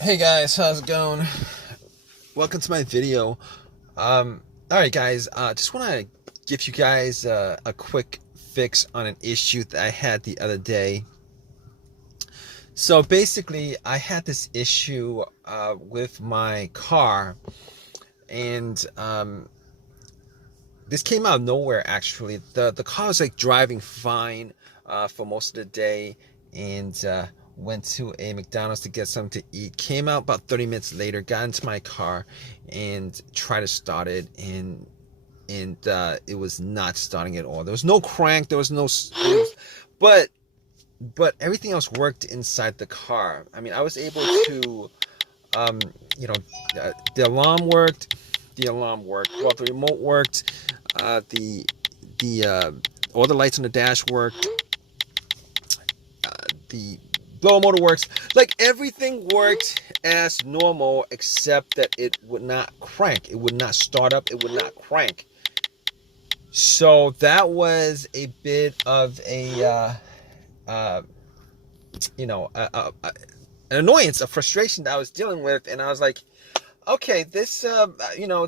Hey guys, how's it going? Welcome to my video. Alright guys, just want to give you guys a quick fix on an issue that I had the other day. So basically, I had this issue with my car, and this came out of nowhere actually. The car was like driving fine for most of the day, and went to a McDonald's to get something to eat. Came out about 30 minutes later, got into my car and tried to start it, and it was not starting at all. There was no crank, there was no but everything else worked inside the car. I mean, I was able to um, you know, the alarm worked, well, the remote worked, the all the lights on the dash worked, the blower motor works, like everything worked as normal, except that it would not crank, it would not start up, it would not crank. So that was a bit of a uh, you know an annoyance, a frustration that I was dealing with, and I was like, okay, this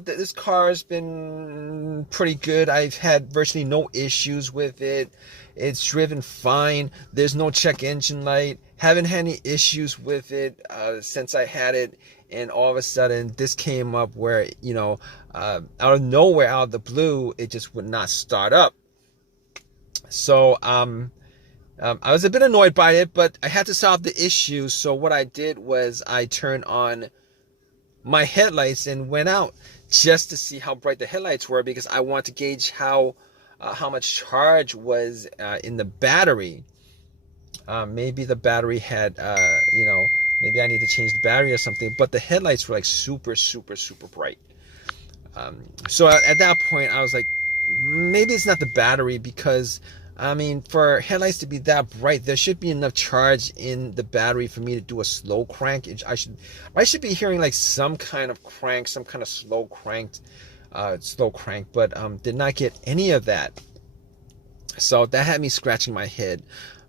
this car has been pretty good. I've had virtually no issues with it. It's driven fine. There's no check engine light. Haven't had any issues with it since I had it. And all of a sudden, this came up where, out of nowhere, out of the blue, it just would not start up. So I was a bit annoyed by it, but I had to solve the issue. So what I did was I turned on my headlights and went out just to see how bright the headlights were, because I wanted to gauge how much charge was in the battery. Maybe the battery had, maybe I need to change the battery or something. But the headlights were like super, super, super bright. So at that point, I was like, maybe it's not the battery, because I mean, for headlights to be that bright, there should be enough charge in the battery for me to do a slow crank. I should be hearing like some kind of crank, some kind of slow crank, but did not get any of that. So that had me scratching my head.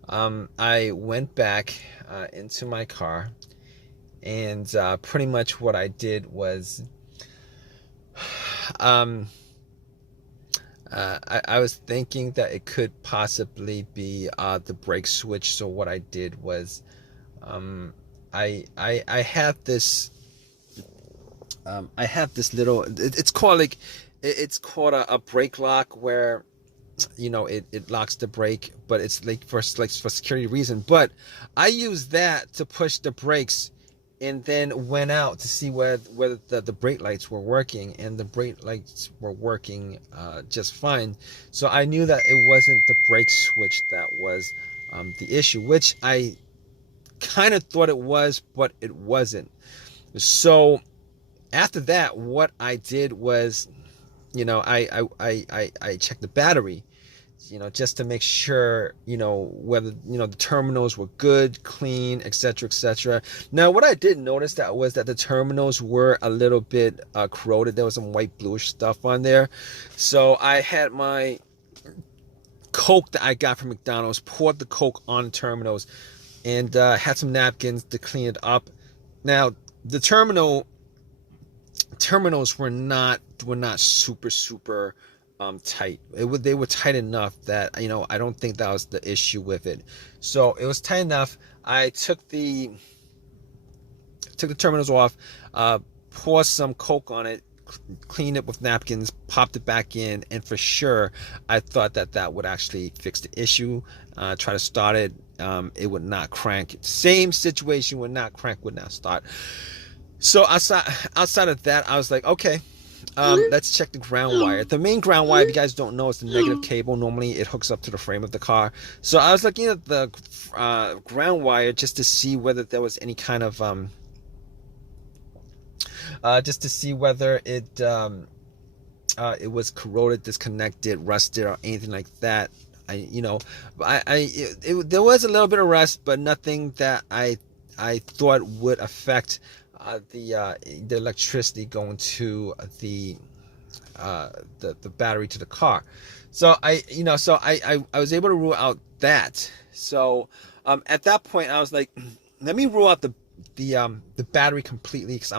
I went back into my car, and pretty much what I did was, um, I was thinking that it could possibly be the brake switch. So what I did was, I have this little, it's called a brake lock, where it locks the brake, but it's like for security reason. But I use that to push the brakes, and then went out to see whether the brake lights were working, and the brake lights were working just fine. So I knew that it wasn't the brake switch that was the issue, which I kind of thought it was, but it wasn't. So after that, what I did was, I checked the battery, just to make sure, whether, the terminals were good, clean, etc., etc. Now, what I did notice was that the terminals were a little bit corroded. There was some white bluish stuff on there. So I had my Coke that I got from McDonald's, poured the Coke on the terminals, and had some napkins to clean it up. Now, the terminals were not super super tight. They were tight enough that I don't think that was the issue with it. So it was tight enough. I took the terminals off, poured some Coke on it, cleaned it with napkins, popped it back in, and for sure I thought that would actually fix the issue. Try to start it, it would not crank. Same situation, would not crank, would not start. So outside of that, I was like, okay, let's check the ground wire. The main ground wire, if you guys don't know, is the negative cable. Normally it hooks up to the frame of the car. So I was looking at the ground wire just to see whether there was any kind of just to see whether it was corroded, disconnected, rusted, or anything like that. There was a little bit of rust, but nothing that I thought would affect the electricity going to the battery to the car. So I was able to rule out that. So at that point I was like, let me rule out the battery completely, because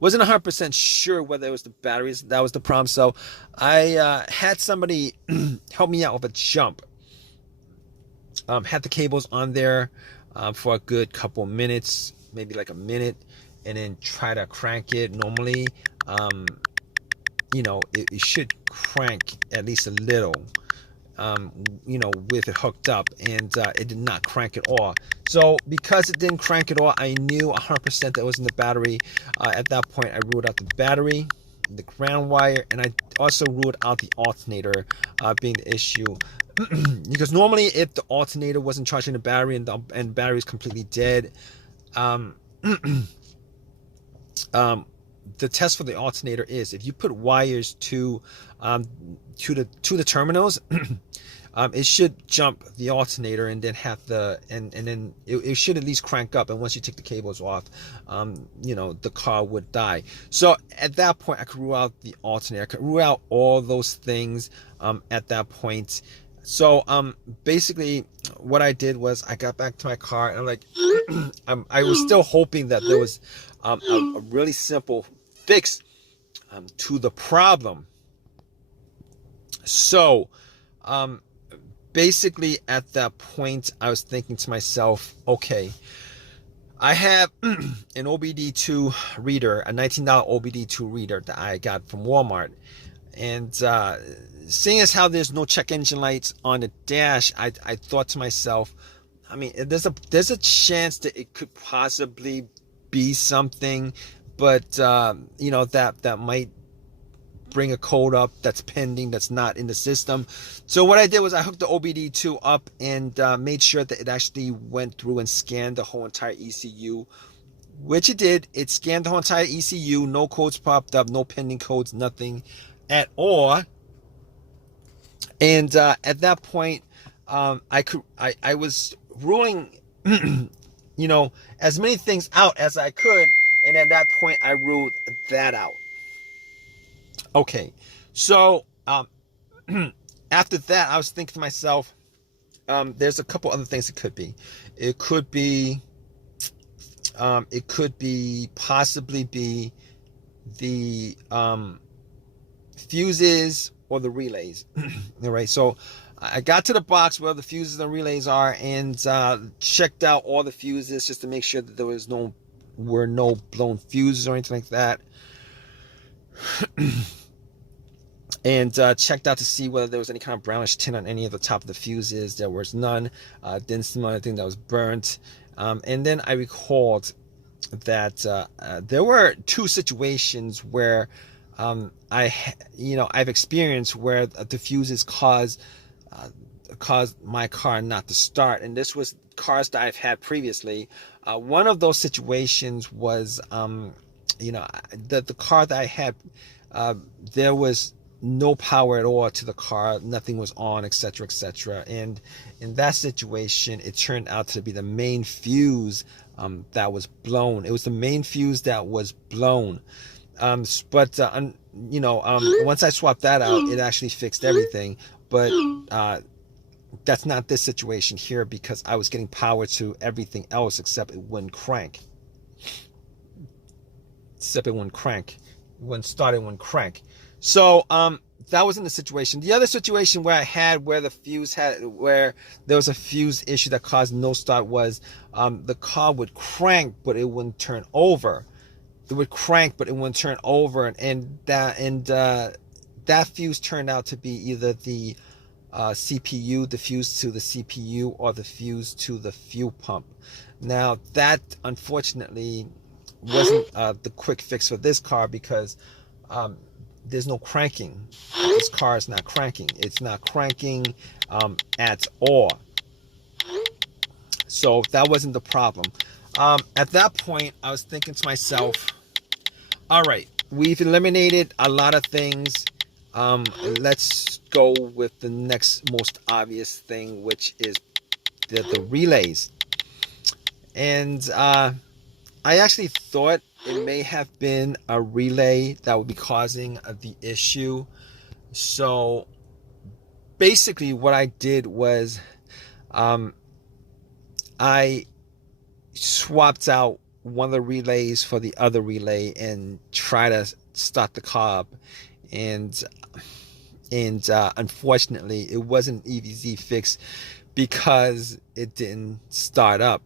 wasn't 100% sure whether it was the batteries that was the problem. So I had somebody help me out with a jump. Had the cables on there for a good couple minutes, maybe like a minute, and then try to crank it. Normally, it should crank at least a little, with it hooked up, and it did not crank at all. So because it didn't crank at all, I knew 100% that was in the battery. At that point, I ruled out the battery, the ground wire, and I also ruled out the alternator being the issue. Because normally, if the alternator wasn't charging the battery and the battery is completely dead, the test for the alternator is if you put wires to the terminals, it should jump the alternator and then have and then it should at least crank up. And once you take the cables off, the car would die. So at that point, I could rule out the alternator. I could rule out all those things at that point. So basically, what I did was I got back to my car, and I'm like, I was still hoping that there was a really simple fix to the problem. So basically at that point, I was thinking to myself, okay, I have an OBD2 reader, a $19 OBD2 reader that I got from Walmart. And seeing as how there's no check engine lights on the dash, I thought to myself, I mean, there's a chance that it could possibly be something, but that might bring a code up that's pending, that's not in the system. So what I did was I hooked the OBD2 up and made sure that it actually went through and scanned the whole entire ECU, which it did. It scanned the whole entire ECU. No codes popped up, no pending codes, nothing at all. And at that point, I was ruling as many things out as I could, and at that point I ruled that out. Okay, so after that, I was thinking to myself, there's a couple other things it could be. It could possibly be the fuses or the relays. All right, so I got to the box where the fuses and relays are, and checked out all the fuses just to make sure that there were no blown fuses or anything like that. And checked out to see whether there was any kind of brownish tint on any of the top of the fuses. There was none. Didn't smell anything that was burnt. And then I recalled that there were two situations where I've experienced where the fuses caused my car not to start, and this was cars that I've had previously. One of those situations was the car that I had, there was no power at all to the car, nothing was on, etc., etc. And in that situation, it turned out to be the main fuse that was blown. It was the main fuse that was blown. Once I swapped that out, it actually fixed everything. But that's not this situation here, because I was getting power to everything else except it wouldn't crank. It wouldn't start, it wouldn't crank. So that wasn't the situation. The other situation where where there was a fuse issue that caused no start was the car would crank, but it wouldn't turn over. It would crank, but it wouldn't turn over, and that fuse turned out to be either the CPU, the fuse to the CPU, or the fuse to the fuel pump. Now that unfortunately wasn't the quick fix for this car, because there's no cranking. This car is not cranking. It's not cranking at all. So that wasn't the problem. At that point, I was thinking to myself, all right, we've eliminated a lot of things. Let's go with the next most obvious thing, which is the relays. And I actually thought it may have been a relay that would be causing the issue. So basically what I did was I swapped out one of the relays for the other relay and try to start the car up. And unfortunately, it wasn't an easy fix because it didn't start up.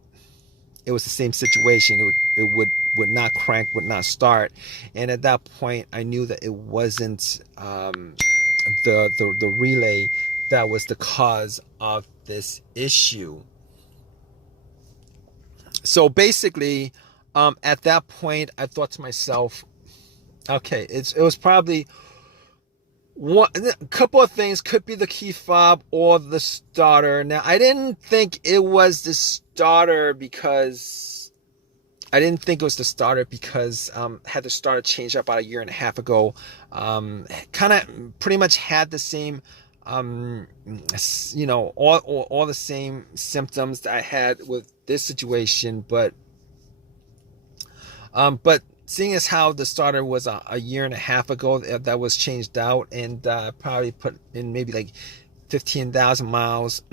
It was the same situation. It would not crank, would not start. And at that point, I knew that it wasn't the relay that was the cause of this issue. So basically, at that point, I thought to myself, okay, it was probably a couple of things. Could be the key fob or the starter. Now, I didn't think it was the starter because I had the starter changed up about a year and a half ago. Kind of pretty much had the same, you know, all the same symptoms that I had with this situation, but seeing as how the starter was a year and a half ago that was changed out, and probably put in maybe like 15,000 miles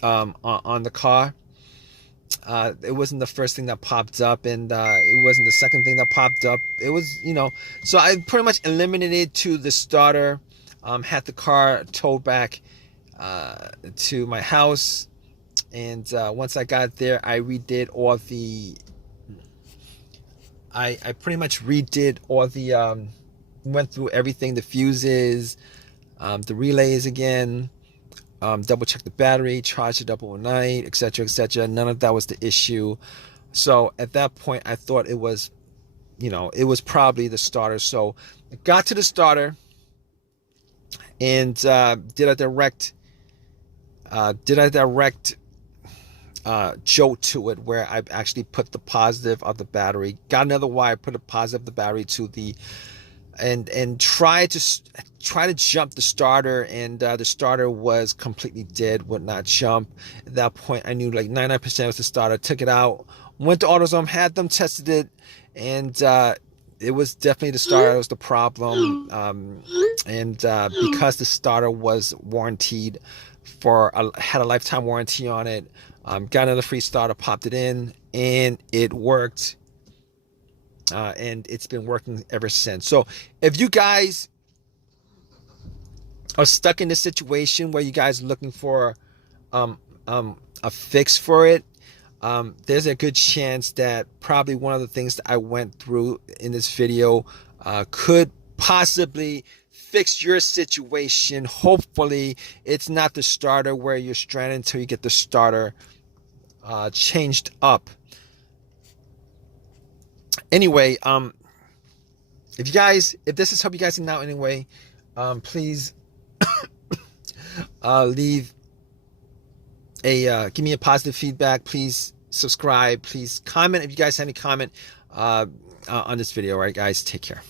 on the car. It wasn't the first thing that popped up, and it wasn't the second thing that popped up. It was, you know, so I pretty much eliminated to the starter, had the car towed back to my house, and once I got there, I redid all the I pretty much redid all the went through everything, the fuses, the relays again, double checked the battery, charged it up overnight, etc., etc. None of that was the issue. So at that point, I thought it was, you know, it was probably the starter. So I got to the starter and did a direct jolt to it, where I actually put the positive of the battery, got another wire, put a positive of the battery to the, and try to jump the starter, and the starter was completely dead, would not jump. At that point, I knew like 99% was the starter. Took it out, went to AutoZone, had them tested it, and it was definitely the starter that was the problem. And because the starter was warranted had a lifetime warranty on it, got another free starter, popped it in, and it worked. And it's been working ever since. So if you guys are stuck in this situation where you guys are looking for a fix for it, there's a good chance that probably one of the things that I went through in this video could possibly fix your situation. Hopefully it's not the starter where you're stranded until you get the starter changed up. Anyway, if this has helped you guys out anyway, please leave give me a positive feedback. Please subscribe. Please comment if you guys have any comment on this video. All right, guys, take care.